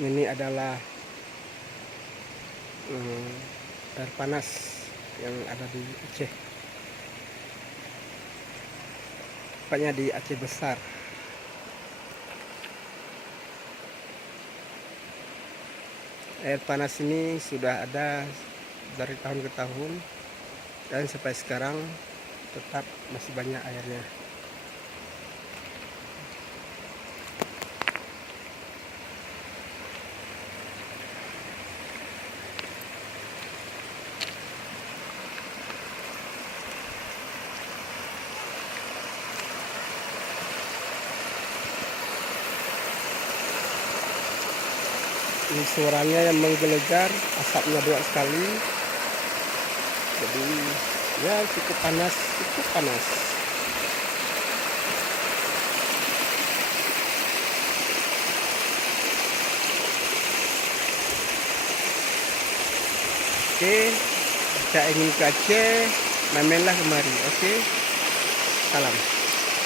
Ini adalah air panas yang ada di Aceh, tepatnya di Aceh Besar. Air panas ini sudah ada dari tahun ke tahun dan sampai sekarang tetap masih banyak airnya. Ini suaranya yang menggelegar, asapnya dua sekali. Jadi ya cukup panas, cukup panas. Oke, jika ingin ke Aceh, main-mainlah kemari. Oke, salam.